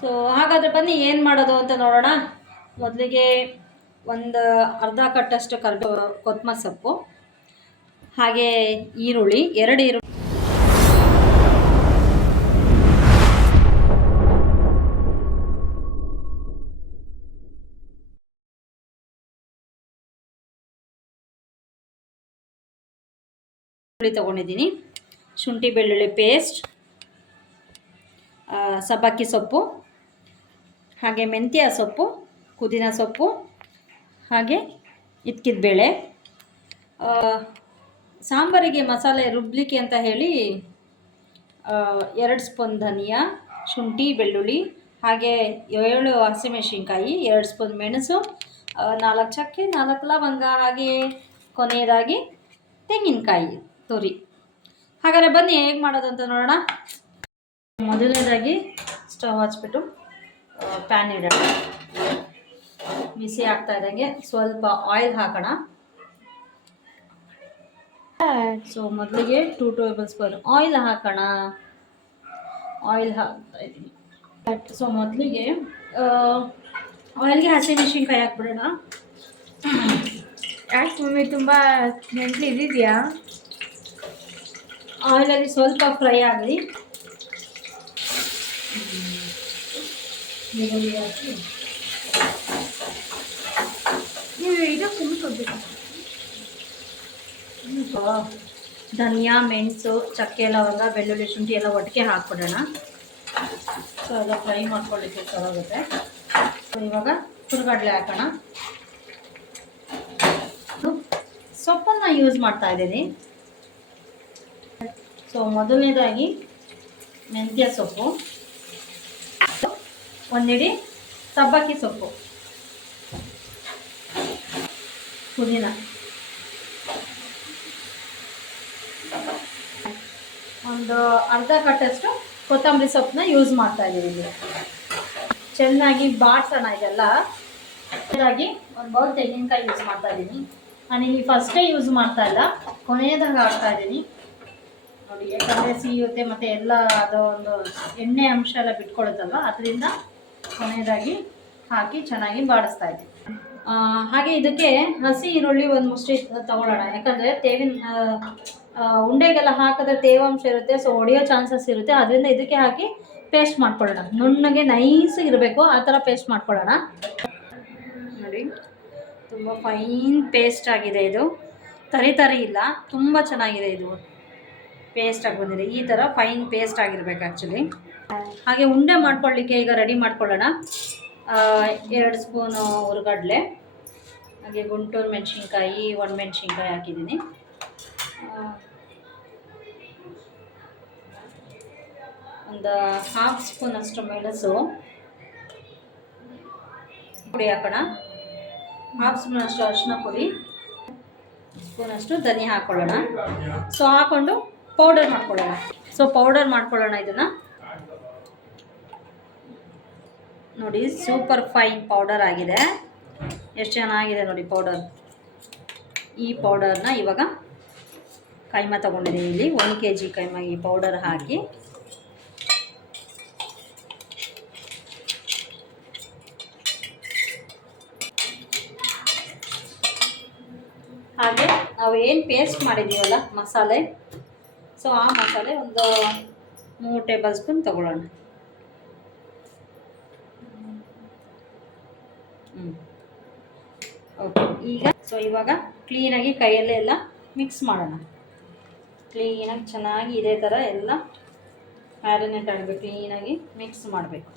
So ಹಾಗಾದರೆ ಬನ್ನಿ ಏನು ಮಾಡೋದು ಅಂತ ನೋಡೋಣ. ಮೊದಲಿಗೆ ಒಂದು ಅರ್ಧ ಕಟ್ಟಷ್ಟು ಕೊತ್ತಂಬರಿ ಸೊಪ್ಪು, ಹಾಗೆ ಈರುಳ್ಳಿ, 2 ಈರುಳ್ಳಿ ತೊಗೊಂಡಿದ್ದೀನಿ, ಶುಂಠಿ ಬೆಳ್ಳುಳ್ಳಿ ಪೇಸ್ಟ್, ಸಬ್ಬಕ್ಕಿ ಸೊಪ್ಪು, ಹಾಗೆ ಮೆಂತ್ಯ ಸೊಪ್ಪು, ಪುದೀನ ಸೊಪ್ಪು, ಹಾಗೆ ಇದ್ಕಿದ ಬೇಳೆ. ಸಾಂಬಾರಿಗೆ ಮಸಾಲೆ ರುಬ್ಲಿಕ್ಕೆ ಅಂತ ಹೇಳಿ 2 ಸ್ಪೂನ್ ಧನಿಯಾ, ಶುಂಠಿ ಬೆಳ್ಳುಳ್ಳಿ, ಹಾಗೆ 7 ಹಸಿಮೆಣಸಿನ್ಕಾಯಿ, 2 ಸ್ಪೂನ್ ಮೆಣಸು, 4 ಚಕ್ಕೆ, 4 ಲವಂಗ, ಹಾಗೆ ಕೊನೆಯದಾಗಿ ತೆಂಗಿನಕಾಯಿ ತುರಿ. ಹಾಗಾದರೆ ಬನ್ನಿ ಹೇಗೆ ಮಾಡೋದು ಅಂತ ನೋಡೋಣ. ಮೊದಲನೇದಾಗಿ ಸ್ಟವ್ ಹಚ್ಬಿಟ್ಟು ಪ್ಯಾನ್ ಇಡೋಣ. ಬಿಸಿ ಆಗ್ತಾ ಇದ್ದಂಗೆ ಸ್ವಲ್ಪ ಆಯಿಲ್ ಹಾಕೋಣ. ಸೊ ಮೊದಲಿಗೆ 2 ಟೇಬಲ್ ಸ್ಪೂನ್ ಆಯಿಲ್ ಹಾಕೋಣ. ಆಯಿಲ್ ಹಾಕ್ತಾ ಇದ್ದೀನಿ. ಸೊ ಮೊದಲಿಗೆ ಆಯಿಲ್ಗೆ ಹಸಿಮೆಣಸಿನ್ಕಾಯಿ ಹಾಕ್ಬಿಡೋಣ. ಯಾಕೆ ಮಮ್ಮಿ ತುಂಬ ನೆಂಟು ಇದೆಯಾ? ಆಯಿಲಲ್ಲಿ ಸ್ವಲ್ಪ ಫ್ರೈ ಆಗಲಿ. ಈರುಳ್ಳಿ ಹಾಕಿ ನೀವು ಇದು ಕುಂಬಿಸ್ಕೊಡ್ಬೇಕು. ಧನಿಯಾ, ಮೆಣಸು, ಚಕ್ಕೆ, ಲವಂಗ, ಬೆಳ್ಳುಳ್ಳಿ, ಶುಂಠಿ ಎಲ್ಲ ಒಟ್ಟಿಗೆ ಹಾಕ್ಬಿಡೋಣ. ಸೊ ಎಲ್ಲ ಫ್ರೈ ಮಾಡ್ಕೊಳ್ಳಿಕ್ಕೆ ಚೆನ್ನಾಗುತ್ತೆ. ಸೊ ಇವಾಗ ಹುರ್ಗಡ್ಲೆ ಹಾಕೋಣ. ಸೊಪ್ಪನ್ನು ಯೂಸ್ ಮಾಡ್ತಾ ಇದ್ದೀನಿ. ಸೊ ಮೊದಲನೇದಾಗಿ ಮೆಂತ್ಯ ಸೊಪ್ಪು, 1 ಹಿಡಿ ಸಬ್ಬಕ್ಕಿ ಸೊಪ್ಪು, ಪುದೀನ, ಒಂದು ಅರ್ಧ ಕಟ್ಟಷ್ಟು ಕೊತ್ತಂಬರಿ ಸೊಪ್ಪನ್ನ ಯೂಸ್ ಮಾಡ್ತಾ ಇದ್ದೀವಿ. ಚೆನ್ನಾಗಿ ಬಾಡ್ಸೋಣ ಇದೆಲ್ಲ. ಹಾಗಾಗಿ 1 ಬೌಲ್ ತೆಂಗಿನಕಾಯಿ ಯೂಸ್ ಮಾಡ್ತಾ ಇದ್ದೀನಿ. ನಾನು ಇಲ್ಲಿ ಫಸ್ಟೇ ಯೂಸ್ ಮಾಡ್ತಾ ಇಲ್ಲ, ಕೊನೆಯದಾಗ ಹಾಕ್ತಾ ಇದ್ದೀನಿ ನೋಡಿ. ಯಾಕಂದರೆ ಸಿಹಿಯುತ್ತೆ ಮತ್ತು ಎಲ್ಲ ಅದು ಒಂದು ಎಣ್ಣೆ ಅಂಶ ಎಲ್ಲ ಬಿಟ್ಕೊಳ್ಳುತ್ತಲ್ವ, ಅದರಿಂದ ಕೊನೆಯದಾಗಿ ಹಾಕಿ ಚೆನ್ನಾಗಿ ಬಾಡಿಸ್ತಾ ಇದ್ದೀನಿ. ಹಾಗೆ ಇದಕ್ಕೆ ಹಸಿ ಈರುಳ್ಳಿ 1 ಮುಷ್ಟಿ ತಗೊಳ್ಳೋಣ. ಯಾಕಂದರೆ ಉಂಡೆಗೆಲ್ಲ ಹಾಕಿದ್ರೆ ತೇವಾಂಶ ಇರುತ್ತೆ, ಸೊ ಹೊಡೆಯೋ ಚಾನ್ಸಸ್ ಇರುತ್ತೆ. ಅದರಿಂದ ಇದಕ್ಕೆ ಹಾಕಿ ಪೇಸ್ಟ್ ಮಾಡ್ಕೊಳ್ಳೋಣ. ನುಣ್ಣಗೆ ನೈಸಾಗಿ ಇರಬೇಕು, ಆ ಥರ ಪೇಸ್ಟ್ ಮಾಡ್ಕೊಳ್ಳೋಣ. ನೋಡಿ ತುಂಬ ಫೈನ್ ಪೇಸ್ಟ್ ಆಗಿದೆ. ಇದು ತರಿ ಇಲ್ಲ, ತುಂಬ ಚೆನ್ನಾಗಿದೆ. ಇದು ಪೇಸ್ಟ್ ಆಗಿ ಬಂದಿದೆ. ಈ ಥರ ಫೈನ್ ಪೇಸ್ಟ್ ಆಗಿರ್ಬೇಕು ಆ್ಯಕ್ಚುಲಿ. ಹಾಗೆ ಉಂಡೆ ಮಾಡ್ಕೊಳ್ಳಿಕ್ಕೆ ಈಗ ರೆಡಿ ಮಾಡ್ಕೊಳ್ಳೋಣ. 2 ಸ್ಪೂನು ಹುರ್ಗಡ್ಲೆ, ಹಾಗೆ ಗುಂಟೂರು ಮೆಣಸಿನ್ಕಾಯಿ, 1 ಮೆಣಸಿನ್ಕಾಯಿ ಹಾಕಿದ್ದೀನಿ. ಒಂದು 1/2 ಸ್ಪೂನ್ ಅಷ್ಟು ಮೆಣಸು ಪುಡಿ ಹಾಕೋಣ. 1/2 ಸ್ಪೂನ್ ಅಷ್ಟು ಅರಿಶಿನ ಪುಡಿ, ಸ್ಪೂನಷ್ಟು ಧನಿಯಾ ಹಾಕ್ಕೊಳ್ಳೋಣ. ಸೊ ಹಾಕ್ಕೊಂಡು ಪೌಡರ್ ಮಾಡ್ಕೊಳ್ಳೋಣ. ಸೊ ಪೌಡರ್ ಮಾಡ್ಕೊಳ್ಳೋಣ ಇದನ್ನು. ನೋಡಿ ಸೂಪರ್ ಫೈನ್ ಪೌಡರ್ ಆಗಿದೆ. ಎಷ್ಟು ಚೆನ್ನಾಗಿದೆ ನೋಡಿ ಪೌಡರ್. ಈ ಪೌಡರ್ನ ಇವಾಗ ಕೈಮಾ ತೊಗೊಂಡಿದ್ದೀನಿ. ಇಲ್ಲಿ 1 kg ಕೈಮಾ ಈ ಪೌಡರ್ ಹಾಕಿ ಹಾಗೆ ನಾವು ಏನು ಪೇಸ್ಟ್ ಮಾಡಿದ್ದೀವಲ್ಲ ಮಸಾಲೆ, ಸೊ ಆ ಮಸಾಲೆ ಒಂದು 3 ಟೇಬಲ್ ಸ್ಪೂನ್ ತಗೊಳ್ಳೋಣ. ಓಕೆ. ಈಗ ಇವಾಗ ಕ್ಲೀನಾಗಿ ಕೈಯಲ್ಲೇ ಎಲ್ಲ ಮಿಕ್ಸ್ ಮಾಡೋಣ. ಕ್ಲೀನಾಗಿ ಚೆನ್ನಾಗಿ ಇದೇ ಥರ ಎಲ್ಲ ಮ್ಯಾರಿನೇಟ್ ಆಗಬೇಕು. ಕ್ಲೀನಾಗಿ ಮಿಕ್ಸ್ ಮಾಡಬೇಕು.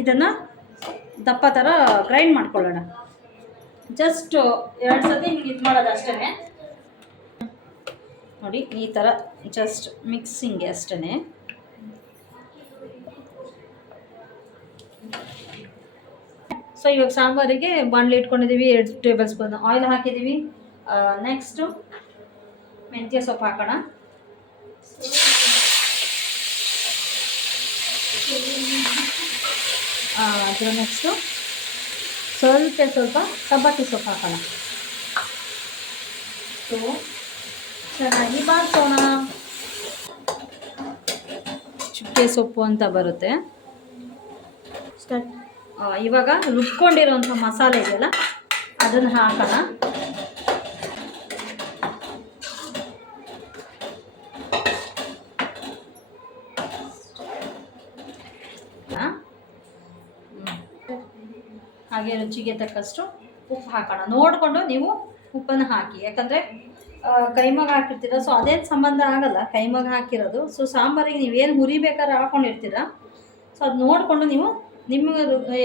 ಇದನ್ನು ದಪ್ಪ ಥರ ಗ್ರೈಂಡ್ ಮಾಡ್ಕೊಳ್ಳೋಣ. ಜಸ್ಟ್ 2 ಸತಿ ಹಿಂಗೆ ಇದು ಮಾಡೋದು ಅಷ್ಟೇ ನೋಡಿ. ಈ ಥರ ಜಸ್ಟ್ ಮಿಕ್ಸಿಂಗ್ ಅಷ್ಟೇ. ಸೊ ಇವಾಗ ಸಾಂಬಾರಿಗೆ ಬಾಣಲಿ ಇಟ್ಕೊಂಡಿದ್ದೀವಿ. 2 ಟೇಬಲ್ ಸ್ಪೂನ್ ಆಯಿಲ್ ಹಾಕಿದ್ದೀವಿ. ನೆಕ್ಸ್ಟು ಮೆಂತ್ಯ ಸೊಪ್ಪು ಹಾಕೋಣ. ಅದರ ನೆಕ್ಸ್ಟು ಸ್ವಲ್ಪ ಸಬ್ಬಕ್ಕಿ ಸೊಪ್ಪು ಹಾಕೋಣ. ಸೊ ಚೆನ್ನಾಗಿ ಬಾಡಿಸೋಣ. ಚುಕ್ಕೆ ಸೊಪ್ಪು ಅಂತ ಬರುತ್ತೆ. ಸ್ಟಾರ್ಟ್. ಇವಾಗ ರುಬ್ಕೊಂಡಿರೋಂಥ ಮಸಾಲೆ ಇದೆಯಲ್ಲ ಅದನ್ನು ಹಾಕೋಣ. ಹಾಗೆ ರುಚಿಗೆ ತಕ್ಕಷ್ಟು ಉಪ್ಪು ಹಾಕೋಣ. ನೋಡಿಕೊಂಡು ನೀವು ಉಪ್ಪನ್ನು ಹಾಕಿ, ಯಾಕಂದರೆ ಕೈಮಗ ಹಾಕಿರ್ತೀರ, ಸೊ ಅದೇನು ಸಂಬಂಧ ಆಗಲ್ಲ ಕೈಮಗ ಹಾಕಿರೋದು. ಸೊ ಸಾಂಬಾರಿಗೆ ನೀವೇನು ಹುರಿಬೇಕಾದ್ರೆ ಹಾಕ್ಕೊಂಡಿರ್ತೀರ, ಸೊ ಅದು ನೋಡಿಕೊಂಡು ನೀವು ನಿಮಗೆ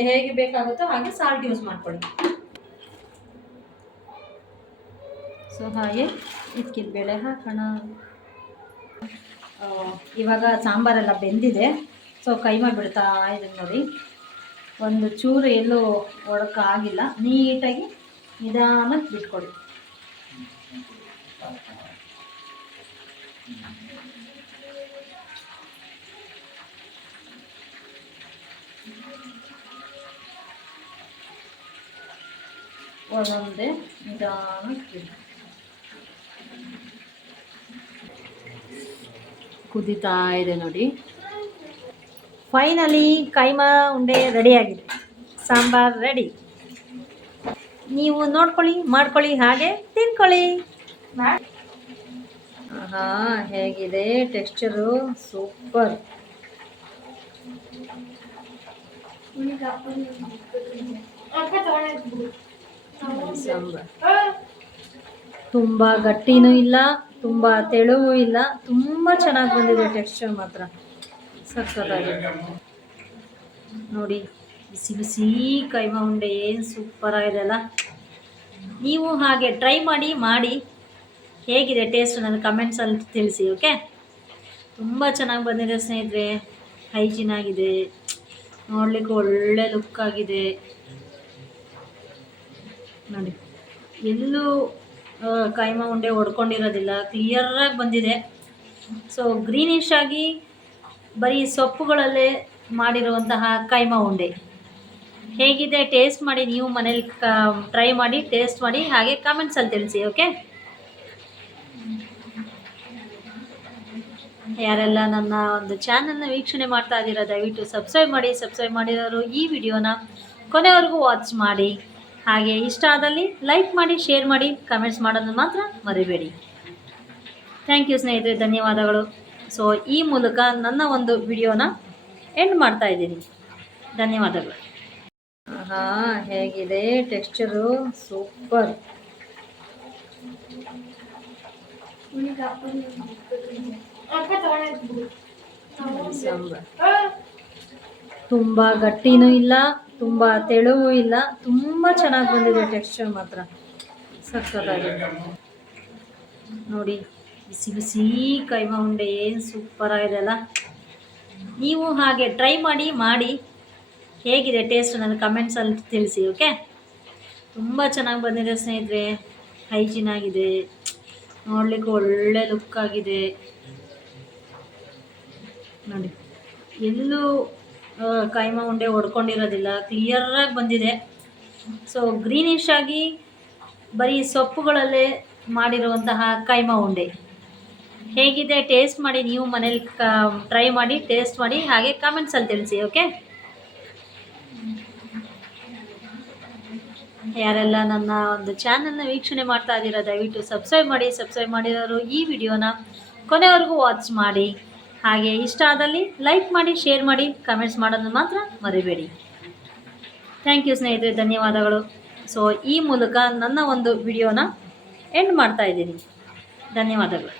ಹೇಗೆ ಬೇಕಾಗುತ್ತೋ ಹಾಗೆ ಸಾಲ್ಟ್ ಯೂಸ್ ಮಾಡ್ಕೊಳ್ಳಿ. ಸೊ ಹಾಗೆ ಇದಕ್ಕಿದ ಬೇಳೆ ಹಾಕೋಣ. ಇವಾಗ ಸಾಂಬಾರೆಲ್ಲ ಬೆಂದಿದೆ. ಸೊ ಕೈಮ ಬಿಡ್ತಾ ಇದನ್ನು ನೋಡಿ, ಒಂದು ಚೂರು ಎಲ್ಲೂ ಒಡಕ ಆಗಿಲ್ಲ. ನೀಟಾಗಿ ನಿಧಾನಕ್ಕೆ ಬಿಟ್ಕೊಡಿ. ಒಂದೊಂದೇ ನಿಧಾನಕ್ಕೆ ಕುದೀತಾ ಇದೆ ನೋಡಿ. ಫೈನಲಿ ಕೈಮಾ ಉಂಡೆ ರೆಡಿಯಾಗಿದೆ. ಸಾಂಬಾರ್ ರೆಡಿ. ನೀವು ನೋಡ್ಕೊಳ್ಳಿ, ಮಾಡ್ಕೊಳ್ಳಿ, ಹಾಗೆ ತಿನ್ಕೊಳ್ಳಿ. ಹೇಗಿದೆ ಟೆಕ್ಸ್ಚರು? ಸೂಪರ್. ಸಾಂಬಾರ್ ತುಂಬ ಗಟ್ಟಿನೂ ಇಲ್ಲ, ತುಂಬ ತೆಳುವೂ ಇಲ್ಲ, ತುಂಬ ಚೆನ್ನಾಗಿ ಬಂದಿದೆ. ಟೆಕ್ಸ್ಚರ್ ಮಾತ್ರ ಸಕ್ಕತ್ತಾಗಿದೆ ನೋಡಿ. ಬಿಸಿ ಬಿಸಿ ಕೈಮಾ ಉಂಡೆ ಏನು ಸೂಪರ್ ಆಗಿದೆ ಅಲ್ಲ. ನೀವು ಹಾಗೆ ಟ್ರೈ ಮಾಡಿ ಹೇಗಿದೆ ಟೇಸ್ಟ್ ನನ್ನ ಕಮೆಂಟ್ಸಲ್ಲಿ ತಿಳಿಸಿ. ಓಕೆ, ತುಂಬ ಚೆನ್ನಾಗಿ ಬಂದಿದೆ ಸ್ನೇಹಿತರೆ. ಹೈಜೀನ್ ಆಗಿದೆ, ನೋಡಲಿಕ್ಕೆ ಒಳ್ಳೆ ಲುಕ್ ಆಗಿದೆ ನೋಡಿ. ಎಲ್ಲೂ ಕೈಮಾ ಉಂಡೆ ಹೊಡ್ಕೊಂಡಿರೋದಿಲ್ಲ, ಕ್ಲಿಯರಾಗಿ ಬಂದಿದೆ. ಸೊ ಗ್ರೀನಿಶ್ ಆಗಿ ಬರೀ ಸೊಪ್ಪುಗಳಲ್ಲೇ ಮಾಡಿರುವಂತಹ ಕೈಮಾ ಉಂಡೆ ಹೇಗಿದೆ ಟೇಸ್ಟ್ ಮಾಡಿ, ನೀವು ಮನೇಲಿ ಟ್ರೈ ಮಾಡಿ, ಟೇಸ್ಟ್ ಮಾಡಿ, ಹಾಗೆ ಕಾಮೆಂಟ್ಸಲ್ಲಿ ತಿಳಿಸಿ. ಓಕೆ, ಯಾರೆಲ್ಲ ನನ್ನ ಒಂದು ಚಾನಲ್ನ ವೀಕ್ಷಣೆ ಮಾಡ್ತಾ ಇದ್ದೀರಾ ದಯವಿಟ್ಟು ಸಬ್ಸ್ಕ್ರೈಬ್ ಮಾಡಿ. ಸಬ್ಸ್ಕ್ರೈಬ್ ಮಾಡಿರೋರು ಈ ವಿಡಿಯೋನ ಕೊನೆವರೆಗೂ ವಾಚ್ ಮಾಡಿ. ಹಾಗೆ ಇಷ್ಟ ಆದಲ್ಲಿ ಲೈಕ್ ಮಾಡಿ, ಶೇರ್ ಮಾಡಿ, ಕಮೆಂಟ್ಸ್ ಮಾಡೋದನ್ನು ಮಾತ್ರ ಮರಿಬೇಡಿ. ಥ್ಯಾಂಕ್ ಯು ಸ್ನೇಹಿತರೆ, ಧನ್ಯವಾದಗಳು. ಸೊ ಈ ಮೂಲಕ ನನ್ನ ಒಂದು ವಿಡಿಯೋನ ಎಂಡ್ ಮಾಡ್ತಾ ಇದ್ದೀನಿ. ಧನ್ಯವಾದಗಳು. ಹೇಗಿದೆ ಟೆಕ್ಸ್ಚರು? ಸೂಪರ್. ಸಾಂಬಾರ್ ತುಂಬ ಗಟ್ಟಿನೂ ಇಲ್ಲ, ತುಂಬ ತೆಳುವೂ ಇಲ್ಲ, ತುಂಬ ಚೆನ್ನಾಗಿ ಬಂದಿದೆ. ಟೆಕ್ಸ್ಚರ್ ಮಾತ್ರ ಸಕ್ಕತ್ತಾಗಿದೆ ನೋಡಿ. ಬಿಸಿ ಬಿಸಿ ಕೈಮಾ ಉಂಡೆ ಏನು ಸೂಪರ್ ಆಗಿದೆ ಅಲ್ಲ. ನೀವು ಹಾಗೆ ಟ್ರೈ ಮಾಡಿ ಹೇಗಿದೆ ಟೇಸ್ಟ್ ನನ್ನ ಕಮೆಂಟ್ಸಲ್ಲಿ ತಿಳಿಸಿ. ಓಕೆ, ತುಂಬ ಚೆನ್ನಾಗಿ ಬಂದಿದೆ ಸ್ನೇಹಿತರೆ. ಹೈಜೀನ್ ಆಗಿದೆ, ನೋಡಲಿಕ್ಕೆ ಒಳ್ಳೆ ಲುಕ್ ಆಗಿದೆ ನೋಡಿ. ಎಲ್ಲೂ ಕೈಮಾ ಉಂಡೆ ಹೊಡ್ಕೊಂಡಿರೋದಿಲ್ಲ, ಕ್ಲಿಯರಾಗಿ ಬಂದಿದೆ. ಸೊ ಗ್ರೀನಿಶ್ ಆಗಿ ಬರೀ ಸೊಪ್ಪುಗಳಲ್ಲೇ ಮಾಡಿರುವಂತಹ ಕೈಮಾ ಉಂಡೆ ಹೇಗಿದೆ ಟೇಸ್ಟ್ ಮಾಡಿ, ನೀವು ಮನೇಲಿ ಟ್ರೈ ಮಾಡಿ, ಟೇಸ್ಟ್ ಮಾಡಿ, ಹಾಗೆ ಕಾಮೆಂಟ್ಸಲ್ಲಿ ತಿಳಿಸಿ. ಓಕೆ, ಯಾರೆಲ್ಲ ನನ್ನ ಒಂದು ಚಾನಲ್ನ ವೀಕ್ಷಣೆ ಮಾಡ್ತಾ ಇದ್ದೀರಾ ದಯವಿಟ್ಟು ಸಬ್ಸ್ಕ್ರೈಬ್ ಮಾಡಿ. ಸಬ್ಸ್ಕ್ರೈಬ್ ಮಾಡಿರೋರು ಈ ವಿಡಿಯೋನ ಕೊನೆವರೆಗೂ ವಾಚ್ ಮಾಡಿ. ಹಾಗೆ ಇಷ್ಟ ಆದಲ್ಲಿ ಲೈಕ್ ಮಾಡಿ, ಶೇರ್ ಮಾಡಿ, ಕಮೆಂಟ್ಸ್ ಮಾಡೋದನ್ನು ಮಾತ್ರ ಮರಿಬೇಡಿ. ಥ್ಯಾಂಕ್ ಯು ಸ್ನೇಹಿತರೆ, ಧನ್ಯವಾದಗಳು. ಸೊ ಈ ಮೂಲಕ ನನ್ನ ಒಂದು ವಿಡಿಯೋನ ಎಂಡ್ ಮಾಡ್ತಾ ಇದ್ದೀನಿ. ಧನ್ಯವಾದಗಳು.